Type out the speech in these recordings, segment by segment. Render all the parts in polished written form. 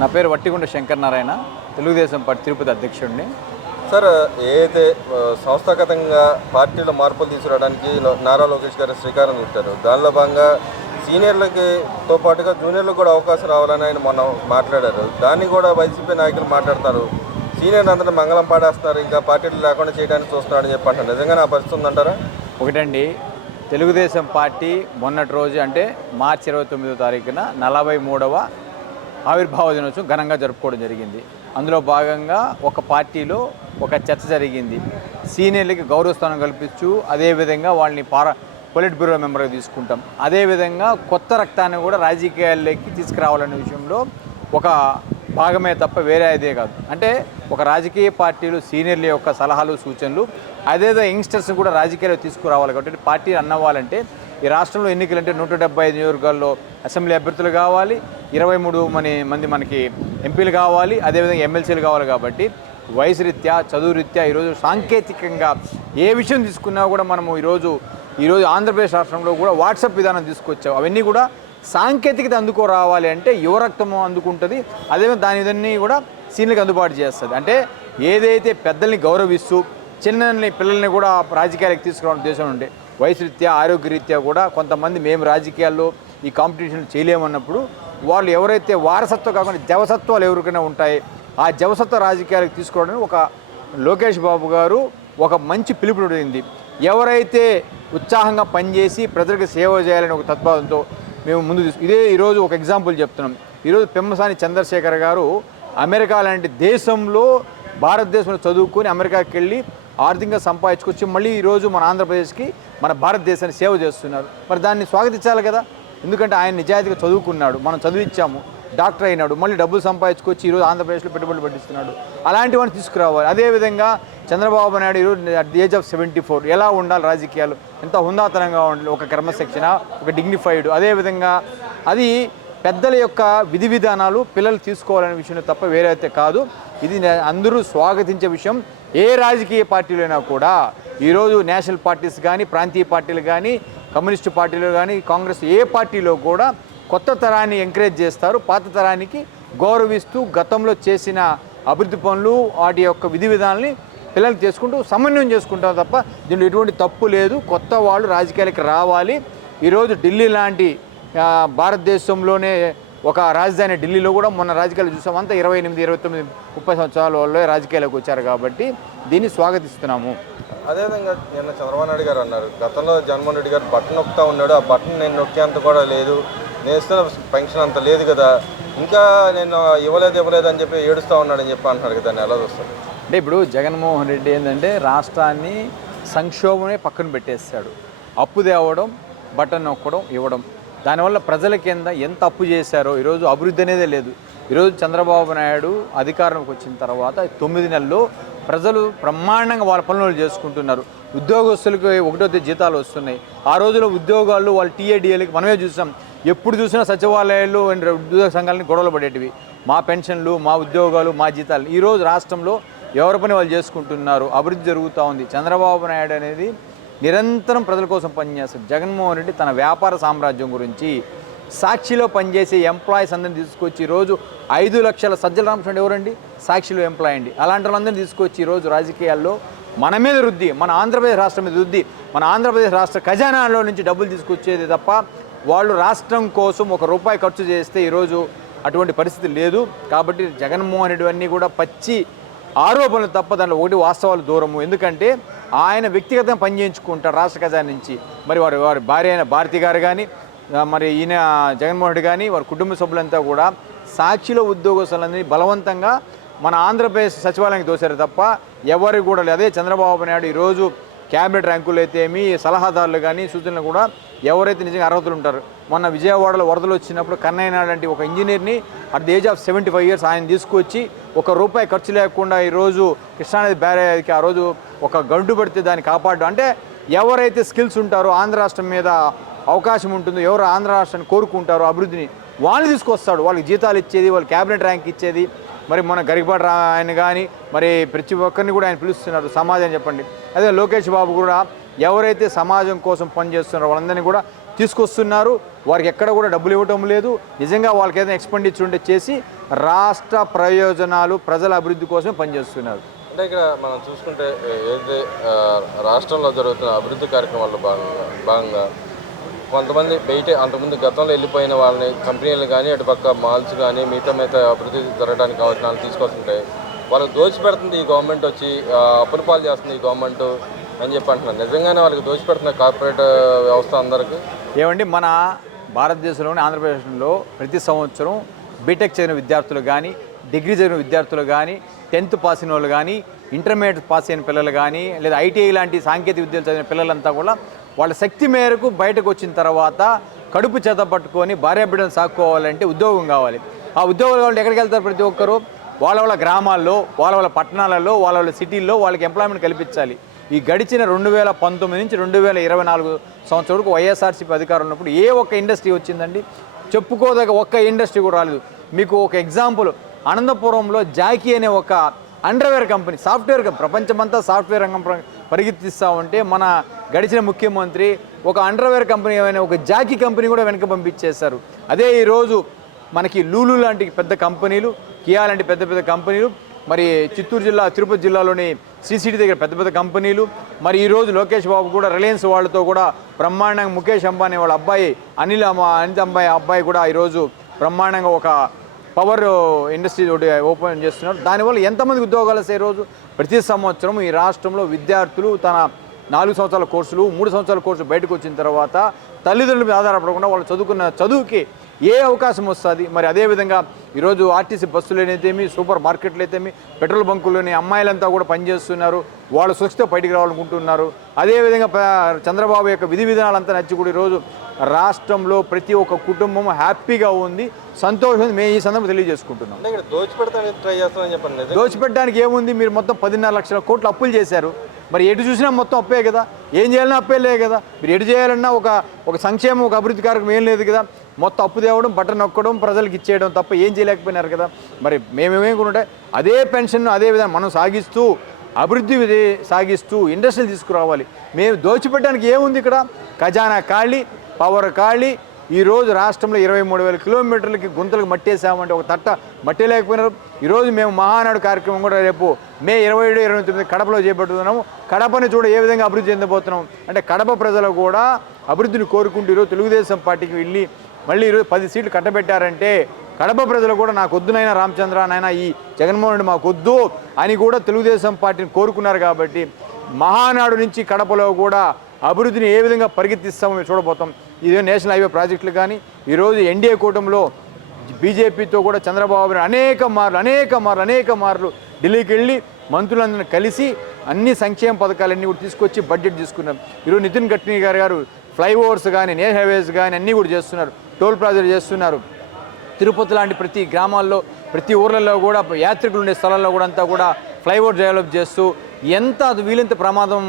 నా పేరు వట్టిగుండ శంకర్ నారాయణ, తెలుగుదేశం పార్టీ తిరుపతి అధ్యక్షుడిని. సార్, ఏదైతే సంస్థాగతంగా పార్టీలో మార్పులు తీసుకురావడానికి నారా లోకేష్ గారు శ్రీకారం చుట్టారు, దానిలో భాగంగా సీనియర్లతో పాటుగా జూనియర్లకు కూడా అవకాశం రావాలని ఆయన మొన్న మాట్లాడారు. దాన్ని కూడా వైసీపీ నాయకులు మాట్లాడతారు, సీనియర్ అందరూ మంగళం పాడేస్తున్నారు, ఇంకా పార్టీలు లేకుండా చేయడానికి చూస్తున్నారని చెప్పి అంటారు. నిజంగానే ఆ పరిస్థితి ఉందంటారా? ఒకటండి, తెలుగుదేశం పార్టీ మొన్నటి రోజు అంటే మార్చి 29వ తారీఖున 43వ ఆవిర్భావ దినోత్సవం ఘనంగా జరుపుకోవడం జరిగింది. అందులో భాగంగా ఒక పార్టీలో ఒక చర్చ జరిగింది. సీనియర్లకి గౌరవస్థానం కల్పించు, అదేవిధంగా వాళ్ళని పొలిట్ బ్యూరో మెంబర్గా తీసుకుంటాం, అదేవిధంగా కొత్త రక్తాన్ని కూడా రాజకీయాల్లోకి తీసుకురావాలనే విషయంలో ఒక భాగమే తప్ప వేరే అదే కాదు. అంటే ఒక రాజకీయ పార్టీలు సీనియర్ల యొక్క సలహాలు సూచనలు, అదేదో యంగ్స్టర్స్ని కూడా రాజకీయాల్లో తీసుకురావాలి. కాబట్టి పార్టీ అన్నవాలంటే ఈ రాష్ట్రంలో ఎన్నికలంటే 175 నియోజకవర్గాల్లో అసెంబ్లీ అభ్యర్థులు కావాలి, 23 మంది మనకి ఎంపీలు కావాలి, అదేవిధంగా ఎమ్మెల్సీలు కావాలి. కాబట్టి వయసు రీత్యా, చదువు రీత్యా ఈరోజు సాంకేతికంగా ఏ విషయం తీసుకున్నా కూడా మనము ఈరోజు ఆంధ్రప్రదేశ్ రాష్ట్రంలో కూడా వాట్సాప్ విధానం తీసుకొచ్చాం. అవన్నీ కూడా సాంకేతికత అందుకోరావాలి అంటే యువరక్తము అందుకుంటుంది, అదేవిధంగా దాని కూడా సీనియర్కి అందుబాటు చేస్తుంది. అంటే ఏదైతే పెద్దల్ని గౌరవిస్తూ చిన్న పిల్లల్ని కూడా రాజకీయాలకు తీసుకురావడం దేశం ఉండే వయసు రీత్యా, ఆరోగ్య రీత్యా కూడా కొంతమంది మేము రాజకీయాల్లో ఈ కాంపిటీషన్ చేయలేమన్నప్పుడు వాళ్ళు ఎవరైతే వారసత్వం కాకుండా జవసత్వాలు ఎవరికైనా ఉంటాయి, ఆ జవసత్వ రాజకీయాలకు తీసుకోవడానికి ఒక లోకేష్ బాబు గారు ఒక మంచి పిలుపునింది. ఎవరైతే ఉత్సాహంగా పనిచేసి ప్రజలకు సేవ చేయాలని ఒక తత్వాంతో మేము ముందు ఇదే ఈరోజు ఒక ఎగ్జాంపుల్ చెప్తున్నాం. ఈరోజు పెమ్మసాని చంద్రశేఖర్ గారు అమెరికా లాంటి దేశంలో భారతదేశంలో చదువుకొని అమెరికాకి వెళ్ళి ఆర్థికంగా సంపాదించుకొచ్చి మళ్ళీ ఈరోజు మన ఆంధ్రప్రదేశ్కి, మన భారతదేశాన్ని సేవ చేస్తున్నారు. మరి దాన్ని స్వాగతించాలి కదా, ఎందుకంటే ఆయన నిజాయితీగా చదువుకున్నాడు, మనం చదివించాము, డాక్టర్ అయినాడు, మళ్ళీ డబ్బులు సంపాదించుకొచ్చి ఈరోజు ఆంధ్రప్రదేశ్లో పెట్టుబడులు పెట్టిస్తున్నాడు. అలాంటి వాడిని తీసుకురావాలి. అదేవిధంగా చంద్రబాబు నాయుడు ఈరోజు అట్ ది ఏజ్ ఆఫ్ 74 ఎలా ఉండాలి, రాజకీయాలు ఎంత హుందాతనంగా ఉండాలి, ఒక క్రమశిక్షణ, ఒక డిగ్నిఫైడ్, అదేవిధంగా అది పెద్దల యొక్క విధి విధానాలు పిల్లలు తీసుకోవాలనే విషయం తప్ప వేరే అయితే కాదు. ఇది అందరూ స్వాగతించే విషయం. ఏ రాజకీయ పార్టీలైనా కూడా ఈరోజు నేషనల్ పార్టీస్ కానీ, ప్రాంతీయ పార్టీలు కానీ, కమ్యూనిస్టు పార్టీలు కానీ, కాంగ్రెస్ ఏ పార్టీలో కూడా కొత్త తరాన్ని ఎంకరేజ్ చేస్తారు, పాత తరానికి గౌరవిస్తూ గతంలో చేసిన అభివృద్ధి పనులు వాటి యొక్క విధి విధానాలని పిల్లలు చేసుకుంటూ సమన్వయం చేసుకుంటారు తప్ప దీంట్లో ఎటువంటి తప్పు లేదు. కొత్త వాళ్ళు రాజకీయాలకు రావాలి. ఈరోజు ఢిల్లీ లాంటి భారతదేశంలోనే ఒక రాజధాని ఢిల్లీలో కూడా మొన్న రాజకీయాలు చూసాం, అంతా 28, 29, 30 సంవత్సరాల వాళ్ళు రాజకీయాలకు వచ్చారు. కాబట్టి దీన్ని స్వాగతిస్తున్నాము. అదేవిధంగా నిన్న చంద్రబాబు నాయుడు గారు అన్నారు, గతంలో జగన్మోహన్ రెడ్డి గారు బటన్ నొక్కుతా ఉన్నాడు, ఆ బటన్ నేను నొక్కేంత కూడా లేదు, నేను ఇస్తున్న పెన్షన్ అంత లేదు కదా, ఇంకా నేను ఇవ్వలేదు అని చెప్పి ఏడుస్తూ ఉన్నాడని చెప్పి అంటున్నారు కదా, దాన్ని ఎలా చూస్తారు? అంటే ఇప్పుడు జగన్మోహన్ రెడ్డి ఏంటంటే రాష్ట్రాన్ని సంక్షోభమే పక్కన పెట్టేస్తాడు. అప్పు తేవడం, బటన్ నొక్కడం, ఇవ్వడం, దానివల్ల ప్రజల కింద ఎంత అప్పు చేశారో ఈరోజు అభివృద్ధి అనేదే లేదు. ఈరోజు చంద్రబాబు నాయుడు అధికారంలోకి వచ్చిన తర్వాత 9 నెలల్లో ప్రజలు బ్రహ్మాండంగా వాళ్ళ పనులు చేసుకుంటున్నారు. ఉద్యోగస్తులకు 1వ తేదీ జీతాలు వస్తున్నాయి. ఆ రోజుల్లో ఉద్యోగాలు వాళ్ళు టీఏడిఏలకి మనమే చూసాం, ఎప్పుడు చూసినా సచివాలయాలు ఉద్యోగ సంఘాలని గొడవలు పడేటివి. మా పెన్షన్లు, మా ఉద్యోగాలు, మా జీతాలు. ఈరోజు రాష్ట్రంలో ఎవరి పని వాళ్ళు చేసుకుంటున్నారు, అభివృద్ధి జరుగుతూ ఉంది. చంద్రబాబు నాయుడు అనేది నిరంతరం ప్రజల కోసం పనిచేస్తారు. జగన్మోహన్ రెడ్డి తన వ్యాపార సామ్రాజ్యం గురించి సాక్షిలో పనిచేసే ఎంప్లాయీస్ అందరిని తీసుకొచ్చి ఈరోజు 5 లక్షల సజ్జల రామకృష్ణ ఎవరండి, సాక్షిలో ఎంప్లాయ్ అండి. అలాంటి వాళ్ళందరినీ తీసుకొచ్చి ఈరోజు రాజకీయాల్లో మన మీద రుద్ది, మన ఆంధ్రప్రదేశ్ రాష్ట్రం మీద రుద్ది, మన ఆంధ్రప్రదేశ్ రాష్ట్ర ఖజానాలో నుంచి డబ్బులు తీసుకొచ్చేది తప్ప వాళ్ళు రాష్ట్రం కోసం ₹1 ఖర్చు చేస్తే ఈరోజు అటువంటి పరిస్థితి లేదు. కాబట్టి జగన్మోహన్ రెడ్డి అన్నీ కూడా పచ్చి ఆరోపణలు తప్ప దాంట్లో ఒకటి వాస్తవాలు దూరము. ఎందుకంటే ఆయన వ్యక్తిగతంగా పనిచేయించుకుంటారు రాష్ట్ర ఖజానా నుంచి. మరి వారి భార్య అయిన భారతి గారు కానీ, మరి ఈయన జగన్మోహన్ రెడ్డి కానీ, వారి కుటుంబ సభ్యులంతా కూడా సాక్షిలో ఉద్యోగస్తులందరినీ బలవంతంగా మన ఆంధ్రప్రదేశ్ సచివాలయానికి దోశారు తప్ప ఎవరికి కూడా లేదు. అదే చంద్రబాబు నాయుడు ఈరోజు క్యాబినెట్ ర్యాంకులు అయితే ఏమి, సలహాదారులు కానీ, సూచనలు కూడా ఎవరైతే నిజంగా అర్హతలు ఉంటారు. మొన్న విజయవాడలో వరదలు వచ్చినప్పుడు కన్నయ్య నాయుడు లాంటి ఒక ఇంజనీర్ని at the age of 75 years ఆయన తీసుకొచ్చి ₹1 ఖర్చు లేకుండా ఈరోజు కృష్ణానది బ్యారేజ్కి ఆ రోజు ఒక గండు పడితే దాన్ని కాపాడడం. అంటే ఎవరైతే స్కిల్స్ ఉంటారో, ఆంధ్ర రాష్ట్రం మీద అవకాశం ఉంటుందో, ఎవరు ఆంధ్ర రాష్ట్రాన్ని కోరుకుంటారో అభివృద్ధిని, వాళ్ళని తీసుకొస్తాడు. వాళ్ళకి జీతాలు ఇచ్చేది, వాళ్ళు క్యాబినెట్ ర్యాంక్ ఇచ్చేది. మరి మన గరికపాటి ఆయన కానీ మరి ప్రతి ఒక్కరిని కూడా ఆయన పిలుస్తున్నారు సమాజం చెప్పండి. అదే లోకేష్ బాబు కూడా ఎవరైతే సమాజం కోసం పనిచేస్తున్నారో వాళ్ళందరినీ కూడా తీసుకొస్తున్నారు. వారికి ఎక్కడ కూడా డబ్బులు ఇవ్వటం లేదు. నిజంగా వాళ్ళకి ఏదైనా ఎక్స్పెండిచర్ ఉంటే చేసి రాష్ట్ర ప్రయోజనాలు ప్రజల అభివృద్ధి కోసమే పనిచేస్తున్నారు. అంటే ఇక్కడ మనం చూసుకుంటే ఏదైతే రాష్ట్రంలో జరుగుతున్న అభివృద్ధి కార్యక్రమాల్లో భాగంగా కొంతమంది బయట అంతకుముందు గతంలో వెళ్ళిపోయిన వాళ్ళని కంపెనీలు కానీ అటుపక్క మాల్స్ కానీ మిగతా అభివృద్ధి జరగడానికి కావాల్సిన వాళ్ళు తీసుకొస్తుంటాయి. వాళ్ళకి దోచిపెడుతుంది ఈ గవర్నమెంట్ వచ్చి, అప్పుల పాలు చేస్తుంది ఈ గవర్నమెంట్ అని చెప్పి అంటున్నారు. నిజంగానే వాళ్ళకి దోచిపెడుతున్న కార్పొరేట్ వ్యవస్థ అందరికీ. ఏమండి, మన భారతదేశంలోని ఆంధ్రప్రదేశ్లో ప్రతి సంవత్సరం బీటెక్ చదివిన విద్యార్థులు కానీ, డిగ్రీ చదివిన విద్యార్థులు కానీ, 10th పాస్ అయిన వాళ్ళు కానీ, ఇంటర్మీడియట్ పాస్ అయిన పిల్లలు కానీ, లేదా ఐటీఐ లాంటి సాంకేతిక విద్యలు చదివిన పిల్లలంతా కూడా వాళ్ళ శక్తి మేరకు బయటకు వచ్చిన తర్వాత కడుపు చేత పట్టుకొని భార్యాబిడ్డను సాక్కోవాలంటే ఉద్యోగం కావాలి. ఆ ఉద్యోగాలు కావాలంటే ఎక్కడికి వెళ్తారు? ప్రతి ఒక్కరు వాళ్ళ గ్రామాల్లో, వాళ్ళ పట్టణాలలో, వాళ్ళ సిటీల్లో వాళ్ళకి ఎంప్లాయ్మెంట్ కల్పించాలి. ఈ గడిచిన 2019 నుంచి 2024 సంవత్సరం వరకు వైఎస్ఆర్సీపీ అధికారం ఉన్నప్పుడు ఏ ఒక్క ఇండస్ట్రీ వచ్చిందండి? చెప్పుకోదగ్గ ఒక్క ఇండస్ట్రీ కూడా రాలేదు. మీకు ఒక ఎగ్జాంపుల్, అనంతపురంలో జాకీ అనే ఒక అండర్వేర్ కంపెనీ, సాఫ్ట్వేర్ కంపెనీ, ప్రపంచమంతా సాఫ్ట్వేర్ రంగం పరిగెత్తిస్తూ ఉంటే మన గడిచిన ముఖ్యమంత్రి ఒక అండర్వేర్ కంపెనీ అయిన ఒక జాకీ కంపెనీ కూడా వెనక పంపించేశారు. అదే ఈరోజు మనకి లూలు లాంటి పెద్ద కంపెనీలు, కియా లాంటి పెద్ద కంపెనీలు, మరి చిత్తూరు జిల్లా, తిరుపతి జిల్లాలోని సిసిడి దగ్గర పెద్ద కంపెనీలు, మరి ఈరోజు లోకేష్ బాబు కూడా రిలయన్స్ వాళ్ళతో కూడా బ్రహ్మాండంగా, ముఖేష్ అంబానీ వాళ్ళ అబ్బాయి అనిల్ అంబానీ అబ్బాయి కూడా ఈరోజు బ్రహ్మాండంగా ఒక పవర్ ఇండస్ట్రీ ఒకటి ఓపెన్ చేస్తున్నారు. దానివల్ల ఎంతమంది ఉద్యోగాలు వస్తాయి? ఈరోజు ప్రతి సంవత్సరం ఈ రాష్ట్రంలో విద్యార్థులు తన 4 సంవత్సరాల కోర్సులు, 3 సంవత్సరాల కోర్సులు బయటకు వచ్చిన తర్వాత తల్లిదండ్రుల మీద ఆధారపడకుండా వాళ్ళు చదువుకున్న చదువుకి ఏ అవకాశం వస్తుంది? మరి అదేవిధంగా ఈరోజు ఆర్టీసీ బస్సులు అయితేమి, సూపర్ మార్కెట్లు అయితేమి, పెట్రోల్ బంకుల్లోని అమ్మాయిలంతా కూడా పనిచేస్తున్నారు. వాళ్ళు సురక్షిత బయటికి రావాలనుకుంటున్నారు. అదేవిధంగా చంద్రబాబు యొక్క విధి విధానాలంతా నచ్చి కూడా ఈరోజు రాష్ట్రంలో ప్రతి ఒక్క కుటుంబం హ్యాపీగా ఉంది, సంతోషం. మేము ఈ సందర్భంగా తెలియజేసుకుంటున్నాం. దోచిపెట్టడానికి ఏముంది? మీరు మొత్తం 10.5 లక్షల కోట్లు అప్పులు చేశారు. మరి ఎటు చూసినా మొత్తం అప్పే కదా, ఏం చేయాలన్నా అప్పేలే కదా. మీరు ఎటు చేయాలన్నా ఒక సంక్షేమం, ఒక అభివృద్ధి కార్యక్రమం ఏం లేదు కదా. మొత్తం అప్పు తేవడం, బట్ట నొక్కడం, ప్రజలకు ఇచ్చేయడం తప్ప ఏం చేయలేకపోయినారు కదా. మరి మేమేమనుకుంటే అదే పెన్షన్ అదే విధంగా మనం సాగిస్తూ, అభివృద్ధి సాగిస్తూ ఇండస్ట్రీలు తీసుకురావాలి. మేము దోచిపెట్టడానికి ఏముంది? ఇక్కడ ఖజానా ఖాళీ, పవర్ ఖాళీ. ఈరోజు రాష్ట్రంలో 23,000 కిలోమీటర్లకి గుంతలకు మట్టేసామంటే ఒక తట్ట మట్టి లేకపోయినారు. ఈరోజు మేము మహానాడు కార్యక్రమం కూడా రేపు మే 27, 29 కడపలో చేపడుతున్నాము. కడపని ఏ విధంగా అభివృద్ధి చెందబోతున్నాం అంటే కడప ప్రజలు కూడా అభివృద్ధిని కోరుకుంటూ ఈరోజు తెలుగుదేశం పార్టీకి వెళ్ళి మళ్ళీ ఈరోజు 10 సీట్లు కట్టబెట్టారంటే కడప ప్రజలు కూడా నాకు వద్దునైనా రామచంద్ర, నాయన ఈ జగన్మోహన్ రెడ్డి మాకు వద్దు అని కూడా తెలుగుదేశం పార్టీని కోరుకున్నారు. కాబట్టి మహానాడు నుంచి కడపలో కూడా అభివృద్ధిని ఏ విధంగా పరిగెత్తిస్తామో మేము చూడబోతాం. ఇదే నేషనల్ హైవే ప్రాజెక్టులు కానీ, ఈరోజు ఎన్డీఏ కూటమిలో బీజేపీతో కూడా చంద్రబాబు అనేక మార్లు ఢిల్లీకి వెళ్ళి మంత్రులందరినీ కలిసి అన్ని సంక్షేమ పథకాలన్నీ కూడా తీసుకొచ్చి బడ్జెట్ తీసుకున్నాం. ఈరోజు నితిన్ గడ్కరీ గారు ఫ్లైఓవర్స్ కానీ, నేషనల్ హైవేస్ కానీ అన్నీ కూడా చేస్తున్నారు, టోల్ ప్లాజాలు చేస్తున్నారు. తిరుపతి లాంటి ప్రతి గ్రామాల్లో, ప్రతి ఊర్లలో కూడా యాత్రికులు ఉండే స్థలాల్లో కూడా అంతా కూడా ఫ్లైఓవర్ డెవలప్ చేస్తూ ఎంత వీలంత ప్రమాదం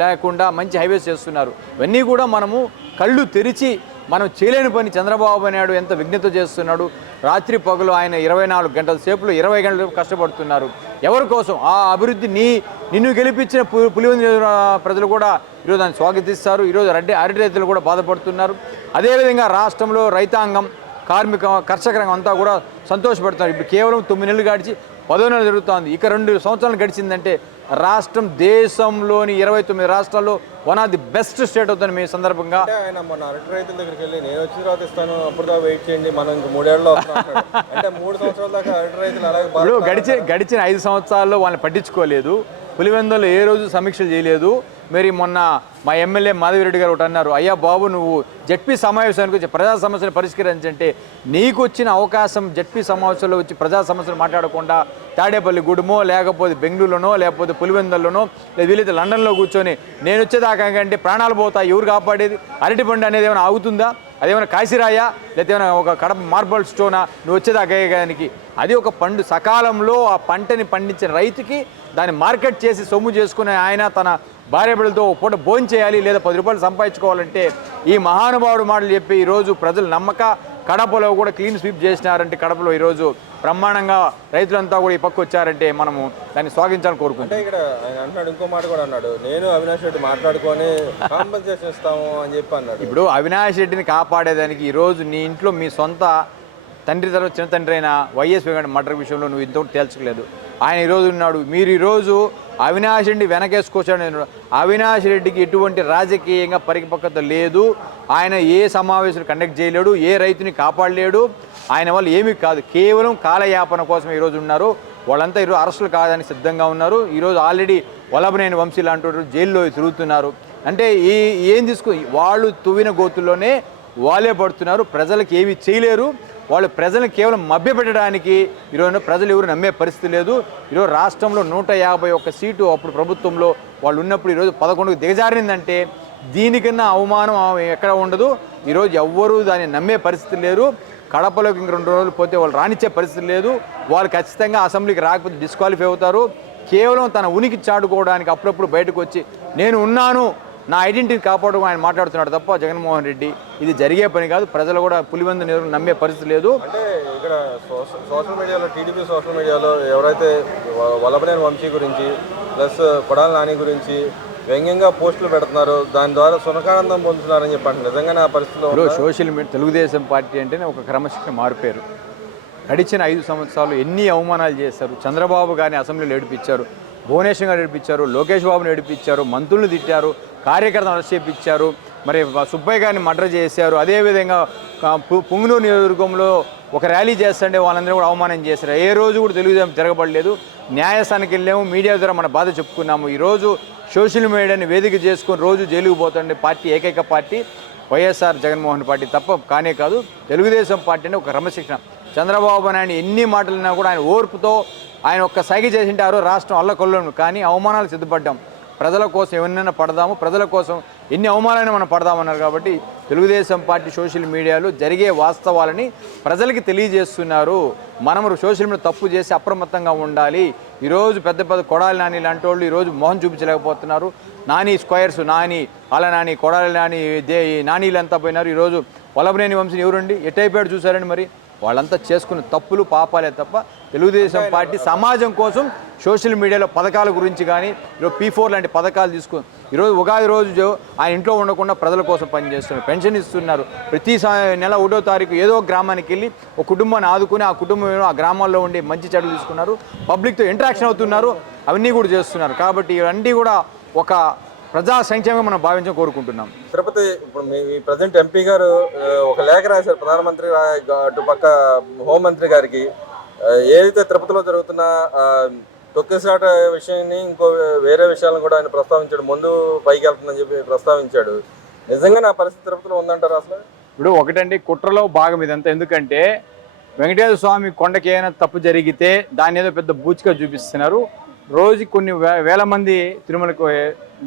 లేకుండా మంచి హైవేస్ చేస్తున్నారు. ఇవన్నీ కూడా మనము కళ్ళు తెరిచి మనం చేయలేని పని చంద్రబాబు నాయుడు ఎంత విఘ్నత చేస్తున్నాడు. రాత్రి పగలు ఆయన 24 గంటల సేపులో 20 గంటల కష్టపడుతున్నారు. ఎవరి కోసం? ఆ అభివృద్ధి నిన్ను గెలిపించిన పులివెందుల ప్రజలు కూడా ఈరోజు దాన్ని స్వాగతిస్తారు. ఈరోజు అరటి రైతులు కూడా బాధపడుతున్నారు. అదేవిధంగా రాష్ట్రంలో రైతాంగం, కర్షక రంగం అంతా కూడా సంతోషపడుతున్నారు. ఇప్పుడు కేవలం 9 నెలలు గడిచి 10వ నెల జరుగుతోంది. ఇక 2 సంవత్సరాలు గడిచిందంటే రాష్ట్రం దేశంలోని 29 రాష్ట్రాల్లో one of the best state అవుతుంది. మీ సందర్భంగా ఆయన మొన్న అరటి రైతుల దగ్గరికి వెళ్ళి నేను వచ్చిన తర్వాత ఇస్తాను, అప్పుడు దాకా వెయిట్ చేయండి, మనం ఇంక 3 ఏళ్ళలో అంటే 3 సంవత్సరాల దాకా అరటి రైతులు అలాగే గడిచిన 5 సంవత్సరాల్లో వాళ్ళని పట్టించుకోలేదు. పులివెందులో ఏ రోజు సమీక్షలు చేయలేదు. మరి మొన్న మా ఎమ్మెల్యే మాధవిరెడ్డి గారు ఒకటి అన్నారు, అయ్యా బాబు నువ్వు జడ్పీ సమావేశానికి వచ్చి ప్రజా సమస్యలు పరిష్కరించంటే నీకు వచ్చిన అవకాశం జడ్పీ సమావేశంలో వచ్చి ప్రజా సమస్యలు మాట్లాడకుండా తాడేపల్లి గూడెమో, లేకపోతే బెంగళూరులోనో, లేకపోతే పులివెందుల్లోనో, లేదా వీలైతే లండన్లో కూర్చొని నేను వచ్చేదాకా కంటే ప్రాణాలు పోతాయి, ఎవరు కాపాడేది? అరటిపండు అనేది ఏమైనా ఆగుతుందా? అదేమైనా కాసిరాయా, లేకపోతే ఏమైనా ఒక కడప మార్బల్ స్టోనా నువ్వు వచ్చేదానికి? అది ఒక పండు సకాలంలో ఆ పంటని పండించిన రైతుకి దాన్ని మార్కెట్ చేసి సొమ్ము చేసుకునే ఆయన తన భార్య బిడ్డలతో పూట భోజనం చేయాలి, లేదా 10 రూపాయలు సంపాదించుకోవాలంటే ఈ మహానుభావుడు మాటలు చెప్పి ఈరోజు ప్రజలు నమ్మక కడపలో కూడా క్లీన్ స్వీప్ చేసినారంటే కడపలో ఈరోజు బ్రహ్మాండంగా రైతులంతా కూడా ఈ పక్క వచ్చారంటే మనము దాన్ని స్వాగతించాలని కోరుకుంటాం. అంటే ఇక్కడ ఆయన అంటున్నాడు, ఇంకో మాట కూడా అన్నాడు, నేను అవినాష్ రెడ్డి మాట్లాడుకొని కాంపెన్సేషన్ ఇస్తాము అని చెప్పి అన్నాడు. ఇప్పుడు అవినాష్ రెడ్డిని కాపాడేదానికి ఈరోజు నీ ఇంట్లో మీ సొంత తండ్రి తర్వాత చిన్న తండ్రి అయిన వైఎస్ వెంకట మర్డర్ విషయంలో నువ్వు ఇంతవరకు తేల్చలేదు. ఆయన ఈరోజు ఉన్నాడు, మీరు ఈరోజు అవినాష్ రెడ్డి వెనకేసుకొచ్చాడు. అవినాష్ రెడ్డికి ఎటువంటి రాజకీయంగా పరిపక్వత లేదు. ఆయన ఏ సమావేశాలు కండక్ట్ చేయలేడు, ఏ రైతుని కాపాడలేడు. ఆయన వల్ల ఏమీ కాదు, కేవలం కాలయాపన కోసం ఈరోజు ఉన్నారు. వాళ్ళంతా ఈరోజు అరెస్టులు కాదని సిద్ధంగా ఉన్నారు. ఈరోజు ఆల్రెడీ వల్లభనేని వంశీ లాంటి జైల్లో తిరుగుతున్నారు. అంటే ఏం వాళ్ళు తువ్విన గోతుల్లోనే వాళ్ళే పడుతున్నారు. ప్రజలకు ఏమీ చేయలేరు. వాళ్ళు ప్రజలను కేవలం మభ్యపెట్టడానికి ఈరోజు ప్రజలు ఎవరు నమ్మే పరిస్థితి లేదు. ఈరోజు రాష్ట్రంలో 151 సీటు అప్పుడు ప్రభుత్వంలో వాళ్ళు ఉన్నప్పుడు ఈరోజు 11కు దిగజారిందంటే దీనికన్నా అవమానం ఎక్కడ ఉండదు. ఈరోజు ఎవ్వరూ దాన్ని నమ్మే పరిస్థితి లేరు. కడపలోకి ఇంక 2 రోజులు పోతే వాళ్ళు రానిచ్చే పరిస్థితి లేదు. వాళ్ళు ఖచ్చితంగా అసెంబ్లీకి రాకపోతే డిస్క్వాలిఫై అవుతారు. కేవలం తన ఉనికి చాటుకోవడానికి అప్పుడప్పుడు బయటకు వచ్చి నేను ఉన్నాను, నా ఐడెంటిటీ కాపాడుకో ఆయన మాట్లాడుతున్నాడు తప్ప జగన్మోహన్ రెడ్డి ఇది జరిగే పని కాదు. ప్రజలు కూడా పులివెందు నమ్మే పరిస్థితి లేదు. అంటే ఇక్కడ సోషల్ మీడియాలో, టీడీపీ సోషల్ మీడియాలో ఎవరైతే వల్లభనేని వంశీ గురించి ప్లస్ కొడాలి నాని గురించి వ్యంగ్యంగా పోస్టులు పెడుతున్నారు, దాని ద్వారా సునకానందం పొందుతున్నారని చెప్పండి. నిజంగానే ఆ పరిస్థితిలో సోషల్ మీడియా తెలుగుదేశం పార్టీ అంటేనే ఒక క్రమశిక్షణ మారిపోయారు. గడిచిన 5 సంవత్సరాలు ఎన్ని అవమానాలు చేశారు. చంద్రబాబు గారిని అసెంబ్లీలో ఏడిపించారు, భువనేశ్వర్ గారు ఏడిపించారు, లోకేష్ బాబుని ఏడిపించారు, మంత్రులను తిట్టారు, కార్యకర్తలు అరెస్ట్ చేయించారు, మరి సుబ్బయ్య గారిని మర్డర్ చేశారు. అదేవిధంగా పుంగనూరు నియోజకవర్గంలో ఒక ర్యాలీ చేస్తుంటే వాళ్ళందరూ కూడా అవమానం చేశారు. ఏ రోజు కూడా తెలుగుదేశం తిరగబడలేదు. న్యాయస్థానానికి వెళ్ళాము, మీడియా ద్వారా మన బాధ చెప్పుకున్నాము. ఈరోజు సోషల్ మీడియాని వేదిక చేసుకొని రోజు జైలుకు పోతుండే పార్టీ ఏకైక పార్టీ వైఎస్ఆర్ జగన్మోహన్ పార్టీ తప్ప కానే కాదు. తెలుగుదేశం పార్టీ అంటే ఒక క్రమశిక్షణ. చంద్రబాబు నాయుడు ఎన్ని మాటలున్నా కూడా ఆయన ఓర్పుతో ఆయన ఒక్క సైగ చేసింటారో రాష్ట్రం అల్లకొల్లను. కానీ అవమానాలు సిద్ధపడ్డాం, ప్రజల కోసం ఎవరినైనా పడదాము, ప్రజల కోసం ఎన్ని అవమానాలైనా మనం పడదామన్నారు. కాబట్టి తెలుగుదేశం పార్టీ సోషల్ మీడియాలో జరిగే వాస్తవాలని ప్రజలకి తెలియజేస్తున్నారు. మనం సోషల్ మీడియా తప్పు చేసి అప్రమత్తంగా ఉండాలి. ఈరోజు పెద్ద పెద్ద కొడాలి నాని లాంటి వాళ్ళు ఈరోజు మొహం చూపించలేకపోతున్నారు. నాని స్క్వైర్స్, నాని అలా నాని, కొడాలి నాని, నానీలంతా పోయినారు. ఈరోజు వల్లభనేని వంశీని ఎవరండి ఎట్టయిపోయాడు చూసారండి. మరి వాళ్ళంతా చేసుకున్న తప్పులు పాపాలే తప్ప తెలుగుదేశం పార్టీ సమాజం కోసం సోషల్ మీడియాలో పథకాల గురించి కానీ ఈరోజు P4 లాంటి పథకాలు తీసుకుని ఈరోజు ఉగాది రోజు ఆయన ఇంట్లో ఉండకుండా ప్రజల కోసం పనిచేస్తున్నారు, పెన్షన్ ఇస్తున్నారు. ప్రతి నెల 1వ తారీఖు ఏదో గ్రామానికి వెళ్ళి ఒక కుటుంబాన్ని ఆదుకుని ఆ కుటుంబం ఆ గ్రామాల్లో ఉండి మంచి చెడులు తీసుకున్నారు, పబ్లిక్తో ఇంటరాక్షన్ అవుతున్నారు, అవన్నీ కూడా చేస్తున్నారు. కాబట్టి ఇవన్నీ కూడా ఒక ప్రజా సంక్షేమం మనం భావించడం కోరుకుంటున్నాం. తిరుపతి ఇప్పుడు మీ ప్రజెంట్ ఎంపీ గారు ఒక లేఖ రాశారు ప్రధానమంత్రి అటుపక్క హోంమంత్రి గారికి. ఏదైతే తిరుపతిలో జరుగుతున్న తొక్కిసాట విషయాన్ని ఇంకో వేరే విషయాలను కూడా ఆయన ప్రస్తావించాడు. ముందు పైకి వెళ్తుందని చెప్పి ప్రస్తావించాడు. నిజంగా నా పరిస్థితి తిరుపతిలో ఉందంటారు అసలు? ఇప్పుడు ఒకటండి, కుట్రలో భాగం ఇదంతా. ఎందుకంటే వెంకటేశ్వర స్వామి కొండకి ఏమైనా తప్పు జరిగితే దాన్ని ఏదో పెద్ద బూచిగా చూపిస్తున్నారు. రోజు కొన్ని వేల మంది తిరుమలకు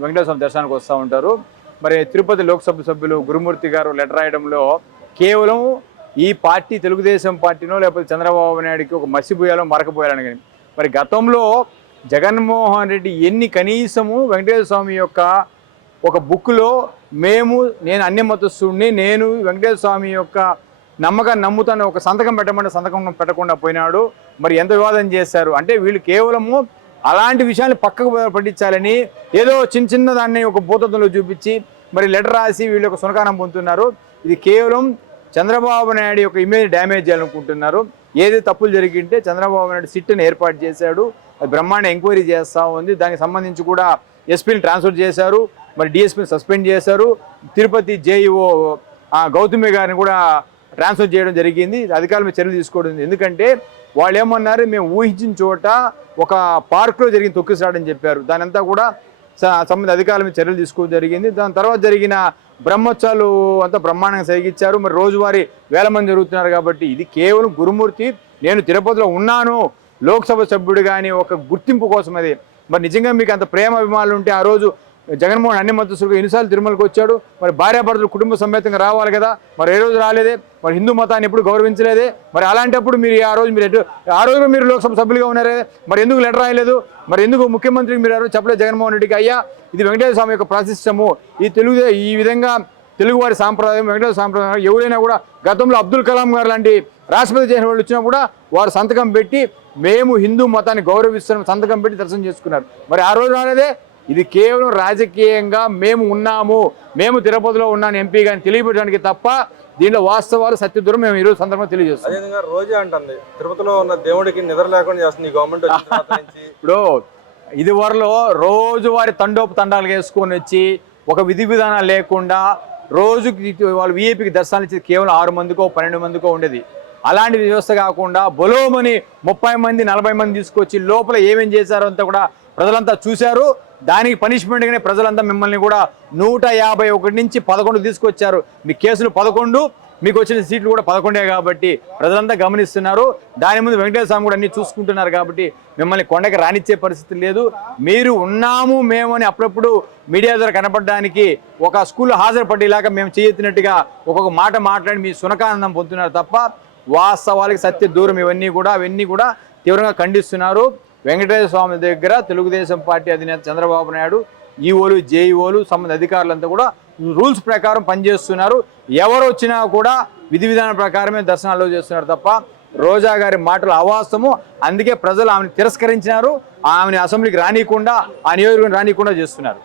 వెంకటేశ్వర స్వామి దర్శనానికి వస్తూ ఉంటారు. మరి తిరుపతి లోక్సభ సభ్యులు గురుమూర్తి గారు లెటర్ రాయడంలో కేవలం ఈ పార్టీ తెలుగుదేశం పార్టీనో లేకపోతే చంద్రబాబు నాయుడికి ఒక మసిపోయాలో మరకపోయాలని. కానీ మరి గతంలో జగన్మోహన్ రెడ్డి ఎన్ని కనీసము వెంకటేశ్వర స్వామి యొక్క ఒక బుక్లో నేను అన్య మతస్థుడిని, నేను వెంకటేశ్వర స్వామి యొక్క నమ్మకాన్ని నమ్ముతాను ఒక సంతకం పెట్టమంటే సంతకం పెట్టకుండా పోయినాడు. మరి ఎంత వివాదం చేశారు అంటే వీళ్ళు కేవలము అలాంటి విషయాన్ని పక్కకు పట్టించాలని ఏదో చిన్న దాన్ని ఒక భూతత్వంలో చూపించి మరి లెటర్ రాసి వీళ్ళు ఒక సునకానం పొందుతున్నారు. ఇది కేవలం చంద్రబాబు నాయుడు యొక్క ఇమేజ్ డ్యామేజ్ చేయాలనుకుంటున్నారు. ఏది తప్పులు జరిగింటే చంద్రబాబు నాయుడు సిట్ని ఏర్పాటు చేశాడు, అది బ్రహ్మాండ ఎంక్వైరీ చేస్తూ ఉంది. దానికి సంబంధించి కూడా ఎస్పీని ట్రాన్స్ఫర్ చేశారు, మరి డిఎస్పీని సస్పెండ్ చేశారు. తిరుపతి జేఈఓ గౌతమి గారిని కూడా ట్రాన్స్ఫర్ చేయడం జరిగింది. అధికారుల మీద చర్యలు తీసుకోవడం. ఎందుకంటే వాళ్ళు ఏమన్నారు, మేము ఊహించిన చోట ఒక పార్క్లో జరిగిన తొక్కిసాడని చెప్పారు. దాని అంతా కూడా సంబంధిత అధికారుల మీద చర్యలు తీసుకోవడం జరిగింది. దాని తర్వాత జరిగిన బ్రహ్మోత్సవాలు అంతా బ్రహ్మాండంగా జరిగించారు. మరి రోజువారీ వేల మంది జరుగుతున్నారు. కాబట్టి ఇది కేవలం గురుమూర్తి నేను తిరుపతిలో ఉన్నాను లోక్సభ సభ్యుడు కానీ ఒక గుర్తింపు కోసం. అది మరి నిజంగా మీకు అంత ప్రేమ అభిమానులు ఉంటే ఆ రోజు జగన్మోహన్ అన్ని మద్దతుగా ఎన్నిసార్లు తిరుమలకు వచ్చాడు. మరి భార్యాభర్తలు కుటుంబ సమేతంగా రావాలి కదా, మరి ఏ రోజు రాలేదే. మరి హిందూ మతాన్ని ఎప్పుడు గౌరవించలేదే. మరి అలాంటప్పుడు మీరు ఆ రోజు మీరు లోక్సభ సభ్యులుగా ఉన్నారే, మరి ఎందుకు లెటర్ రాయలేదు? మరి ఎందుకు ముఖ్యమంత్రికి మీరు చెప్పలేదు జగన్మోహన్ రెడ్డికి, అయ్యా ఇది వెంకటేశ్వర స్వామి యొక్క ప్రాశస్త్యము, ఈ విధంగా తెలుగువారి సాంప్రదాయం, వెంకటేశ్వర సాంప్రదాయం. ఎవరైనా కూడా గతంలో అబ్దుల్ కలాం గారు లాంటి రాష్ట్రపతి చేసిన వాళ్ళు వచ్చినా కూడా వారు సంతకం పెట్టి మేము హిందూ మతాన్ని గౌరవిస్తున్నాం సంతకం పెట్టి దర్శనం చేసుకున్నారు. మరి ఆ రోజు రాలేదే. ఇది కేవలం రాజకీయంగా మేము ఉన్నాము, మేము తిరుపతిలో ఉన్నాను ఎంపీ గాని తెలియపెట్టడానికి తప్ప దీంట్లో వాస్తవాలు సత్యదూరం మేము ఈరోజు సందర్భంగా తెలియజేస్తాం. అదేవిధంగా రోజే అంటుంది తిరుపతిలో ఉన్న దేవుడికి నిద్ర లేకుండా చేస్తుంది ఈ గవర్నమెంట్ వచ్చిన తర్వాత నుంచి. ఇప్పుడు ఇది వరలో రోజువారి తండోపు తండాలు వేసుకొని వచ్చి ఒక విధి విధానం లేకుండా రోజుకి వాళ్ళు వీఐపీకి దర్శనాలు ఇచ్చేది కేవలం 6 మందికో 12 మందికో ఉండేది. అలాంటి వ్యవస్థ కాకుండా బొలోమని 30 మంది 40 మంది తీసుకొచ్చి లోపల ఏమేం చేశారో అంతా కూడా ప్రజలంతా చూశారు. దానికి పనిష్మెంట్గానే ప్రజలంతా మిమ్మల్ని కూడా 151 నుంచి 11 తీసుకొచ్చారు. మీ కేసులు 11, మీకు వచ్చిన సీట్లు కూడా 11 కాబట్టి ప్రజలంతా గమనిస్తున్నారు. దాని ముందు వెంకటేశ్వర స్వామి కూడా అన్ని చూసుకుంటున్నారు కాబట్టి మిమ్మల్ని కొండకి రానిచ్చే పరిస్థితి లేదు. మీరు ఉన్నాము మేము అని అప్పుడప్పుడు మీడియా ద్వారా కనపడడానికి ఒక స్కూల్లో హాజరుపడేలాగా మేము చేయెత్తినట్టుగా ఒక్కొక్క మాట మాట్లాడి మీ సునకానందం పొందుతున్నారు తప్ప వాస్తవాలకి సత్య దూరం అవన్నీ కూడా తీవ్రంగా ఖండిస్తున్నారు. వెంకటేశ్వర స్వామి దగ్గర తెలుగుదేశం పార్టీ అధినేత చంద్రబాబు నాయుడు, ఈఓలు, జేఈఓలు, సంబంధిత అధికారులంతా కూడా రూల్స్ ప్రకారం పనిచేస్తున్నారు. ఎవరు వచ్చినా కూడా విధి విధానం ప్రకారమే దర్శనాలు చేస్తున్నారు తప్ప రోజా గారి మాటలు అవాస్తవము. అందుకే ప్రజలు ఆమెను తిరస్కరించినారు, ఆమెను అసెంబ్లీకి రానియకుండా, ఆ నియోజకవర్గం రానియకుండా చేస్తున్నారు.